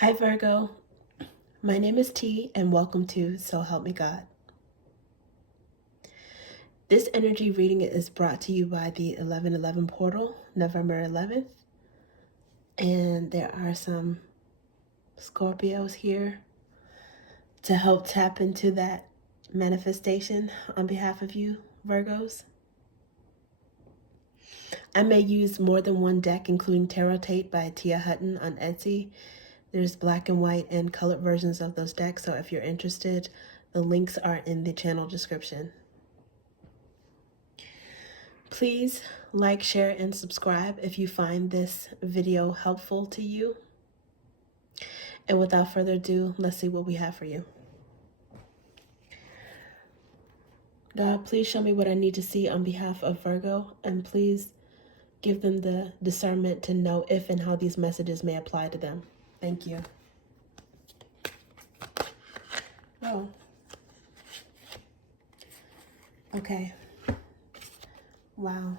Hi Virgo, my name is T and welcome to So Help Me God. This energy reading is brought to you by the 1111 portal, November 11th. And there are some Scorpios here to help tap into that manifestation on behalf of you, Virgos. I may use more than one deck, including Tarot Tape by Tia Hutton on Etsy. There's black and white and colored versions of those decks, so if you're interested, the links are in the channel description. Please like, share, and subscribe if you find this video helpful to you. And without further ado, let's see what we have for you. God, please show me what I need to see on behalf of Virgo, and please give them the discernment to know if and how these messages may apply to them. Thank you. Oh. Okay. Wow.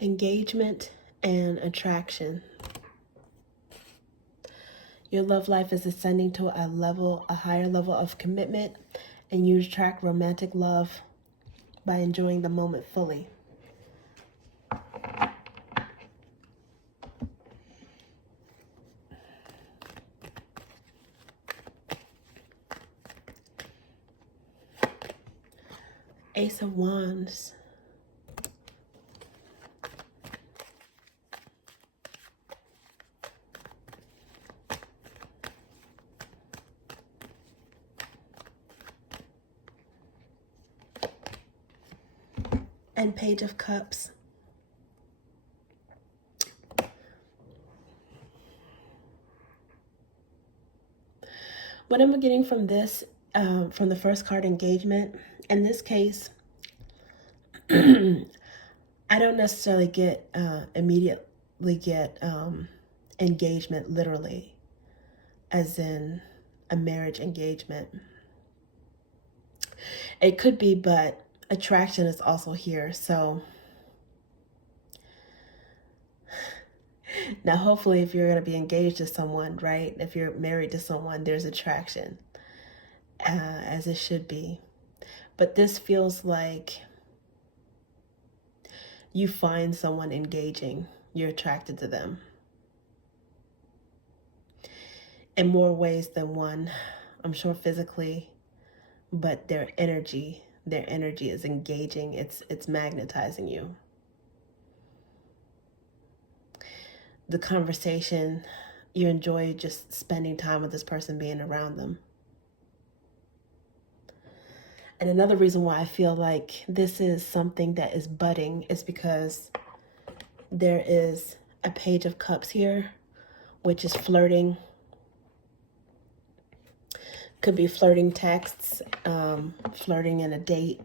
Engagement and attraction. Your love life is ascending to a higher level of commitment, and you attract romantic love by enjoying the moment fully. Ace of Wands. And Page of Cups. What I'm getting from this, from the first card, engagement, in this case, I don't necessarily immediately get engagement literally, as in a marriage engagement. It could be, but attraction is also here. So now hopefully if you're going to be engaged to someone, right, if you're married to someone, there's attraction, as it should be. But this feels like you find someone engaging, you're attracted to them in more ways than one. I'm sure physically, but their energy is engaging. It's magnetizing you. The conversation, you enjoy just spending time with this person, being around them. And another reason why I feel like this is something that is budding is because there is a Page of Cups here, which is flirting. Could be flirting texts, flirting in a date,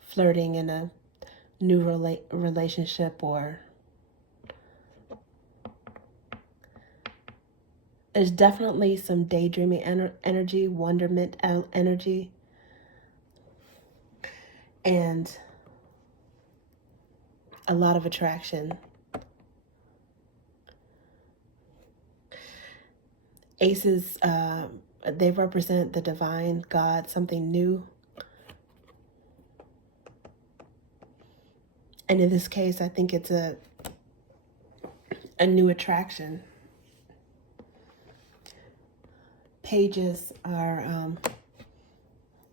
flirting in a new relationship, or there's definitely some daydreaming energy, wonderment energy, and a lot of attraction. Aces, they represent the divine, God, something new. And in this case, I think it's a new attraction. Pages are,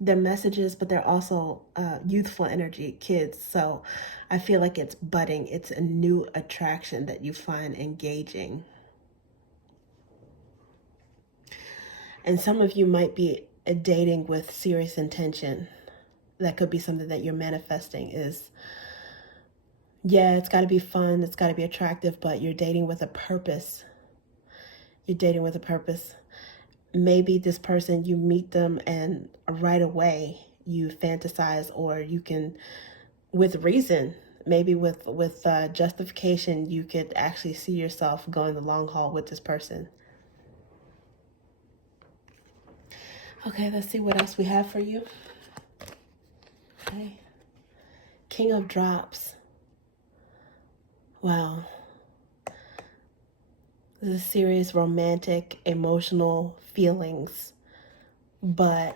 they're messages, but they're also youthful energy, kids. So I feel like it's budding. It's a new attraction that you find engaging. And some of you might be dating with serious intention. That could be something that you're manifesting is, yeah, it's got to be fun, it's got to be attractive, but you're dating with a purpose. You're dating with a purpose. Maybe this person, you meet them and right away you fantasize, or you can, with reason, maybe with justification, you could actually see yourself going the long haul with this person. Okay, let's see what else we have for you. Okay. King of Drops. Wow. the serious romantic, emotional feelings, but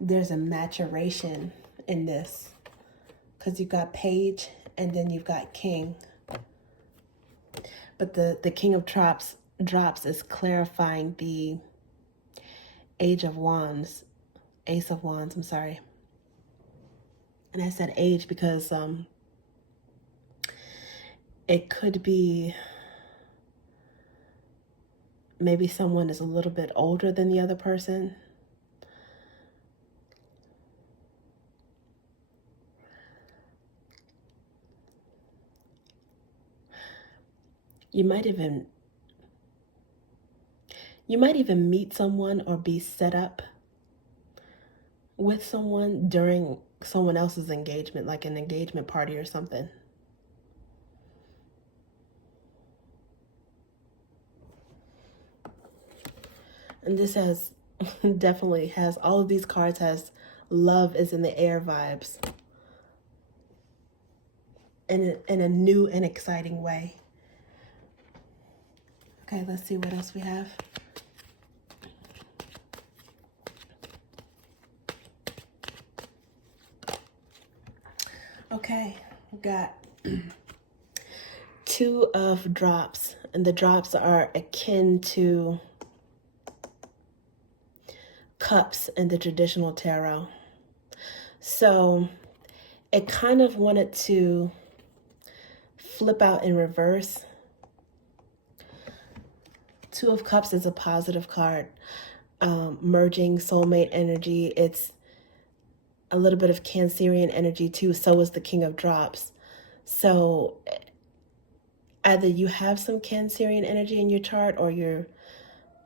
there's a maturation in this because you've got Page and then you've got King. But the King of drops is clarifying the Ace of Wands, I'm sorry. And I said age because it could be maybe someone is a little bit older than the other person. You might even meet someone or be set up with someone during someone else's engagement, like an engagement party or something. And this has definitely has all of these cards has love is in the air vibes in a new and exciting way. Okay, let's see what else we have. Okay, we got 2 of drops, and the drops are akin to cups in the traditional tarot. So it kind of wanted to flip out in reverse. 2 of Cups is a positive card, merging soulmate energy. It's a little bit of Cancerian energy too. So is the King of Drops. So either you have some Cancerian energy in your chart, or you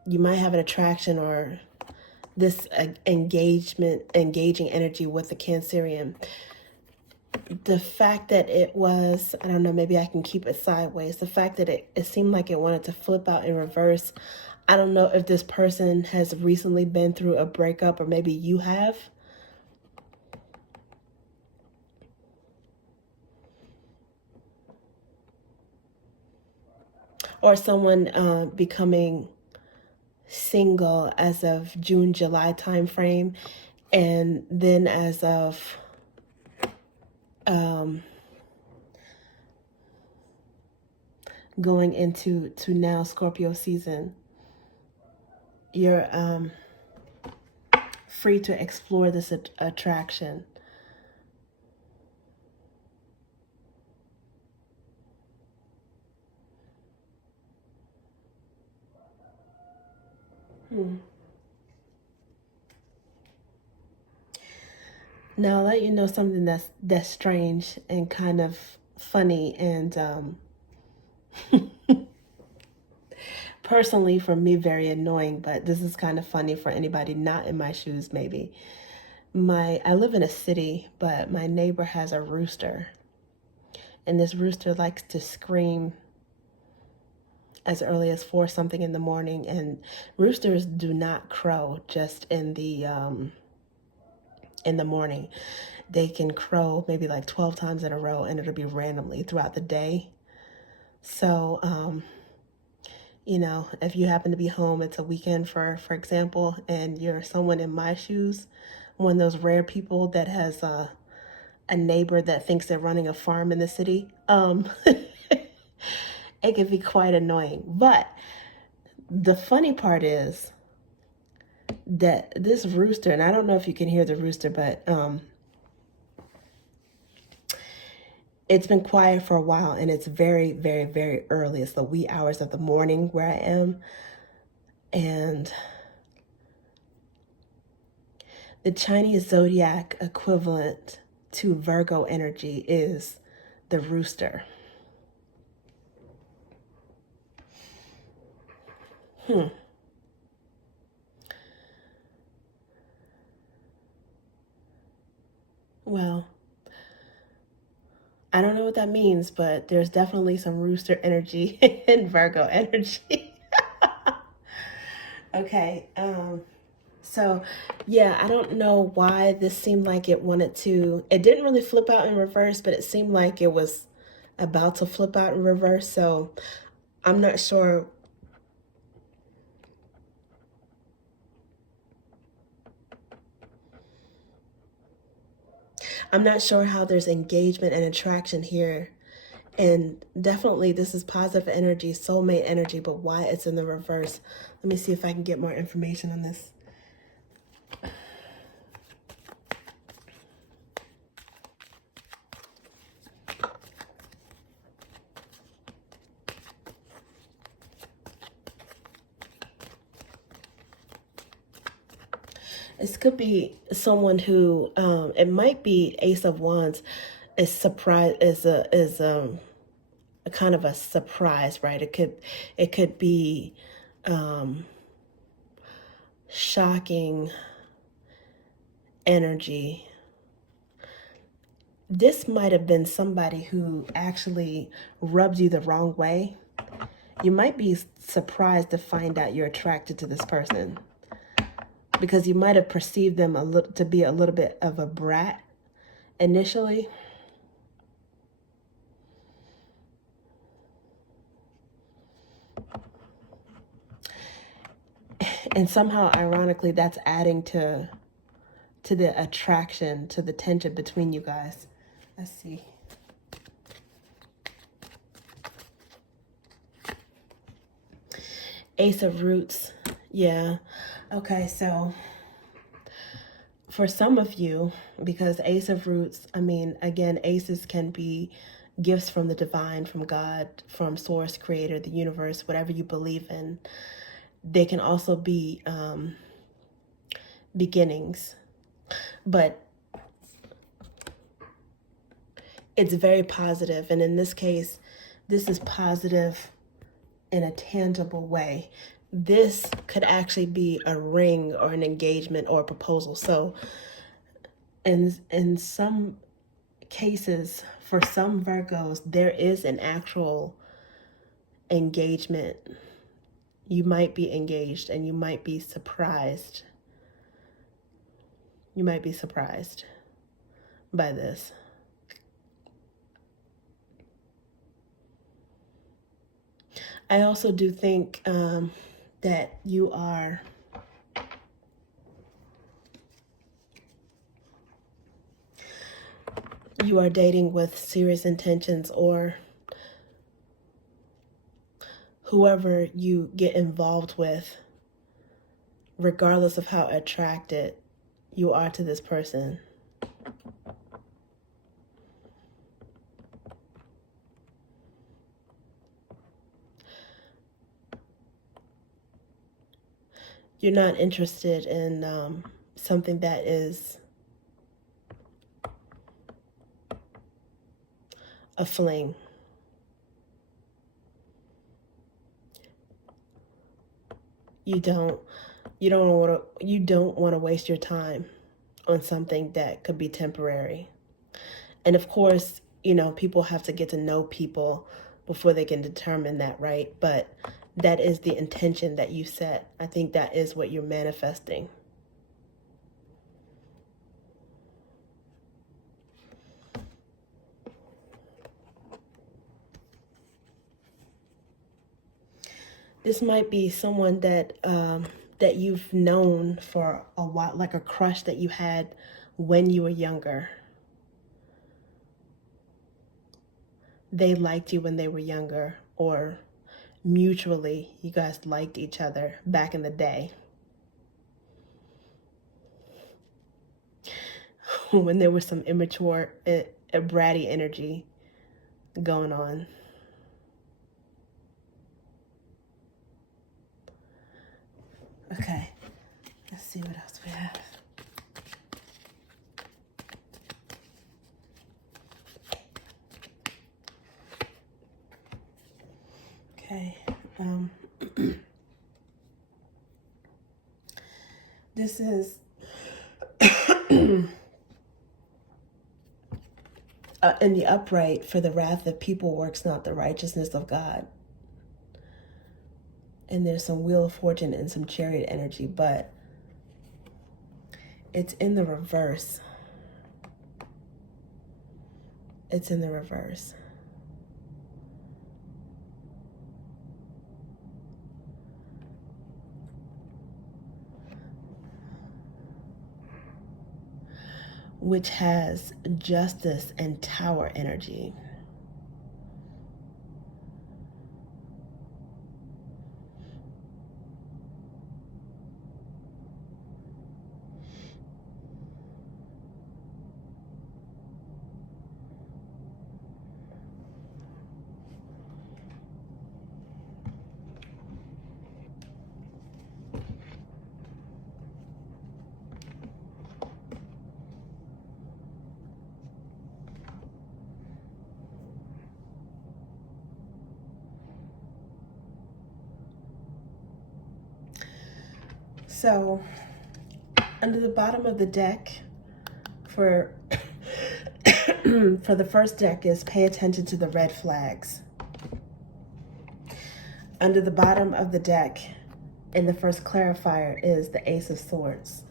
might have an attraction or this engaging energy with the Cancerian. The fact that it was, I don't know, maybe I can keep it sideways. The fact that it seemed like it wanted to flip out in reverse. I don't know if this person has recently been through a breakup, or maybe you have. Or someone becoming single as of June, July time frame, and then as of going into now Scorpio season, you're free to explore this attraction. Now I'll let you know something that's strange and kind of funny, and personally for me very annoying, but this is kind of funny for anybody not in my shoes maybe. I live in a city, but my neighbor has a rooster, and this rooster likes to scream as early as 4 something in the morning, and roosters do not crow just in the morning. They can crow maybe like 12 times in a row, and it'll be randomly throughout the day. So you know, if you happen to be home, it's a weekend for example, and you're someone in my shoes, one of those rare people that has a neighbor that thinks they're running a farm in the city, it can be quite annoying. But the funny part is that this rooster, and I don't know if you can hear the rooster, but it's been quiet for a while, and it's very, very, very early. It's the wee hours of the morning where I am. And the Chinese zodiac equivalent to Virgo energy is the rooster. Well, I don't know what that means, but there's definitely some rooster energy and Virgo energy. Okay, so yeah, I don't know why this seemed like it didn't really flip out in reverse, but it seemed like it was about to flip out in reverse. So I'm not sure. I'm not sure how there's engagement and attraction here. And definitely this is positive energy, soulmate energy, but why it's in the reverse. Let me see if I can get more information on this. This could be someone who, it might be Ace of Wands, is surprise, a kind of a surprise, right? It could be shocking energy. This might have been somebody who actually rubbed you the wrong way. You might be surprised to find out you're attracted to this person, because you might have perceived them to be a little bit of a brat initially. And somehow, ironically, that's adding to the attraction, to the tension between you guys. Let's see. Ace of Roots. Yeah. Okay, so for some of you, because Ace of Roots, I mean, again, aces can be gifts from the divine, from God, from Source, Creator, the universe, whatever you believe in. They can also be beginnings. But it's very positive. And in this case, this is positive in a tangible way. This could actually be a ring or an engagement or a proposal. So in some cases, for some Virgos, there is an actual engagement. You might be engaged and you might be surprised. You might be surprised by this. I also do think that you are dating with serious intentions, or whoever you get involved with, regardless of how attracted you are to this person. You're not interested in something that is a fling. You don't want to waste your time on something that could be temporary. And of course, people have to get to know people before they can determine that, right? But that is the intention that you set. I think that is what you're manifesting. This might be someone that that you've known for a while, like a crush that you had when you were younger. They liked you when they were younger, or mutually you guys liked each other back in the day. When there was some immature, bratty energy going on. Okay, let's see what else we have. Okay, this is in the upright, for the wrath of people works not the righteousness of God. And there's some Wheel of Fortune and some Chariot energy, but it's in the reverse. It's in the reverse. which has justice and tower energy. So, under the bottom of the deck for for the first deck is pay attention to the red flags. Under the bottom of the deck in the first clarifier is the Ace of Swords.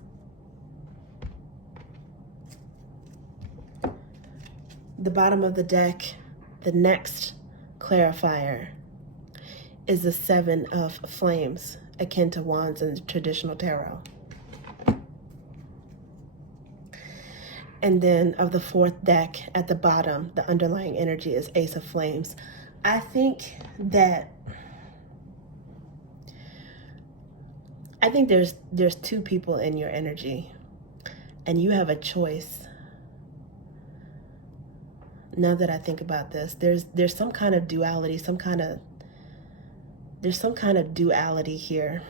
The bottom of the deck, the next clarifier, is the Seven of Flames, akin to wands in the traditional tarot. And then of the fourth deck at the bottom, the underlying energy is Ace of Flames. I think there's two people in your energy, and you have a choice. Now that I think about this, there's some kind of duality, there's some kind of duality here.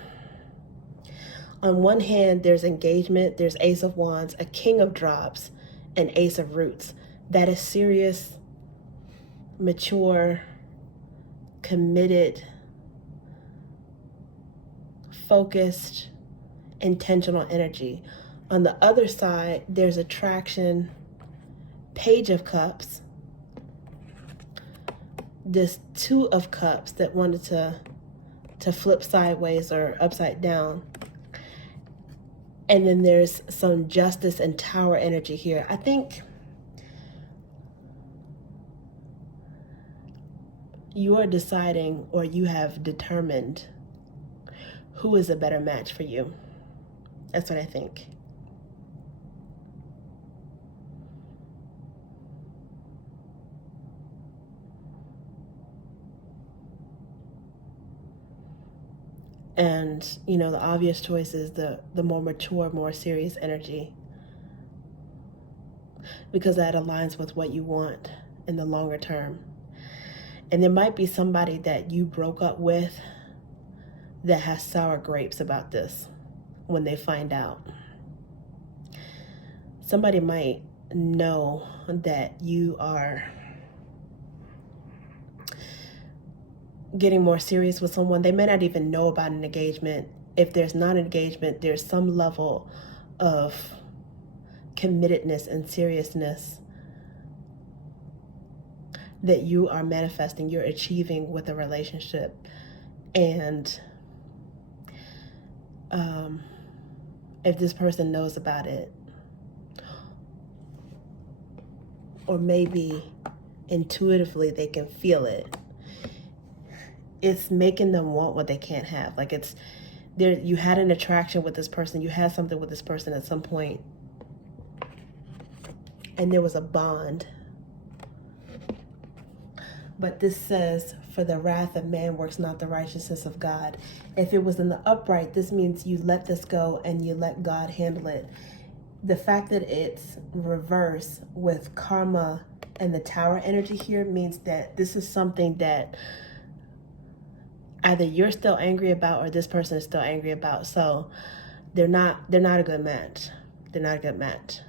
On one hand, there's engagement, there's Ace of Wands, a King of Drops, and Ace of Roots. That is serious, mature, committed, focused, intentional energy. On the other side, there's attraction, Page of Cups, this Two of Cups that wanted to flip sideways or upside down. And then there's some justice and tower energy here. I think you are deciding, or you have determined, who is a better match for you. That's what I think. And, you know, the obvious choice is the more mature, more serious energy, because that aligns with what you want in the longer term. And there might be somebody that you broke up with that has sour grapes about this when they find out. Somebody might know that you are getting more serious with someone. They may not even know about an engagement. If there's not an engagement, there's some level of committedness and seriousness that you are manifesting, you're achieving with a relationship. And if this person knows about it, or maybe intuitively they can feel it, it's making them want what they can't have. Like, it's there, you had an attraction with this person, you had something with this person at some point, and there was a bond. But this says, for the wrath of man works not the righteousness of God. If it was in the upright, this means you let this go and you let God handle it. The fact that it's reverse with karma and the tower energy here means that this is something that either you're still angry about or this person is still angry about. So they're not a good match. They're not a good match.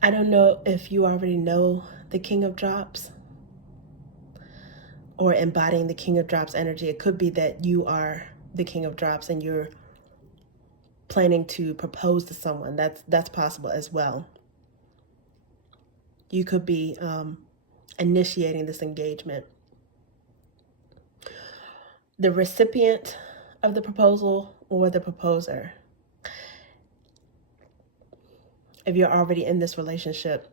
I don't know if you already know the King of Drops or embodying the King of Drops energy. It could be that you are the King of Drops and you're planning to propose to someone. That's possible as well. You could be initiating this engagement. The recipient of the proposal or the proposer, if you're already in this relationship.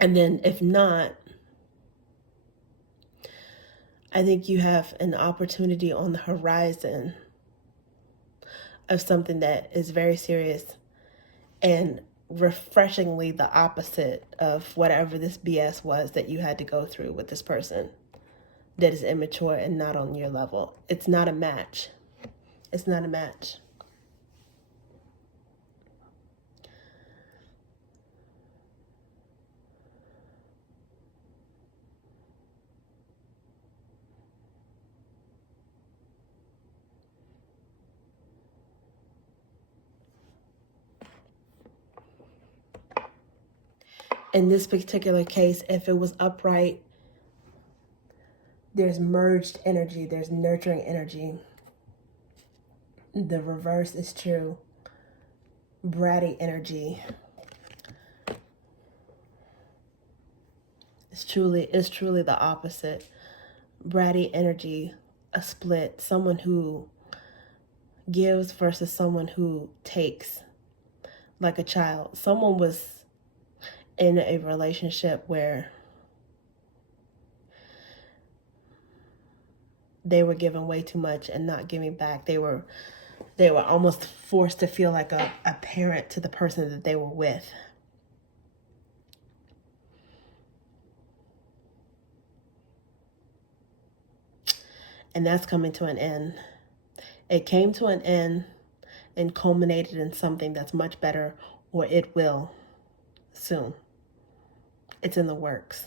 And then if not, I think you have an opportunity on the horizon of something that is very serious and refreshingly the opposite of whatever this BS was that you had to go through with this person that is immature and not on your level. It's not a match. It's not a match. In this particular case, if it was upright, there's merged energy, there's nurturing energy. The reverse is true. Bratty energy. It's truly the opposite. Bratty energy, a split, someone who gives versus someone who takes, like a child. Someone was in a relationship where they were giving way too much and not giving back. They were almost forced to feel like a parent to the person that they were with. And that's coming to an end. It came to an end and culminated in something that's much better, or it will soon. It's in the works.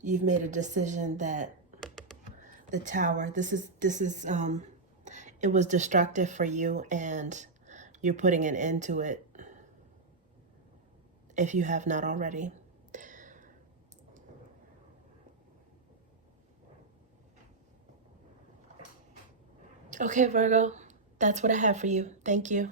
You've made a decision that the Tower, this is it was destructive for you, and you're putting an end to it if you have not already. Okay, Virgo, that's what I have for you. Thank you.